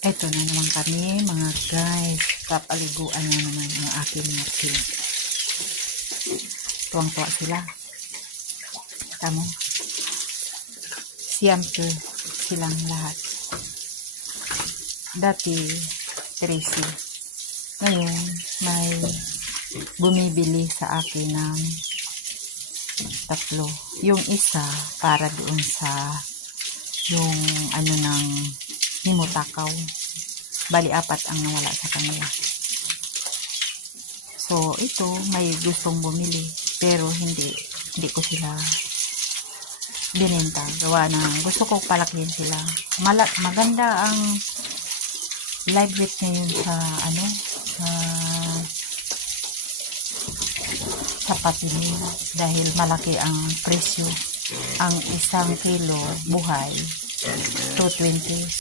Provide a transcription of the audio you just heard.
Eto na naman kami mga guys. Kapaliguan na naman ang aking mga kids. Tuwang-tuwa sila. Tamo. Siyempre silang lahat. Dati, 13. Ngayon, may bumibili sa akin ng 3. Yung isa, para doon sa yung ano ng himutakaw. Bali 4 ang nawala sa kanila. So, ito, may gustong bumili. Pero hindi ko sila binenta. Gawa ng gusto ko palakihin sila. Maganda ang live weight ngayon sa ano, sa patini. Dahil malaki ang presyo. Ang 1 kilo buhay, 220.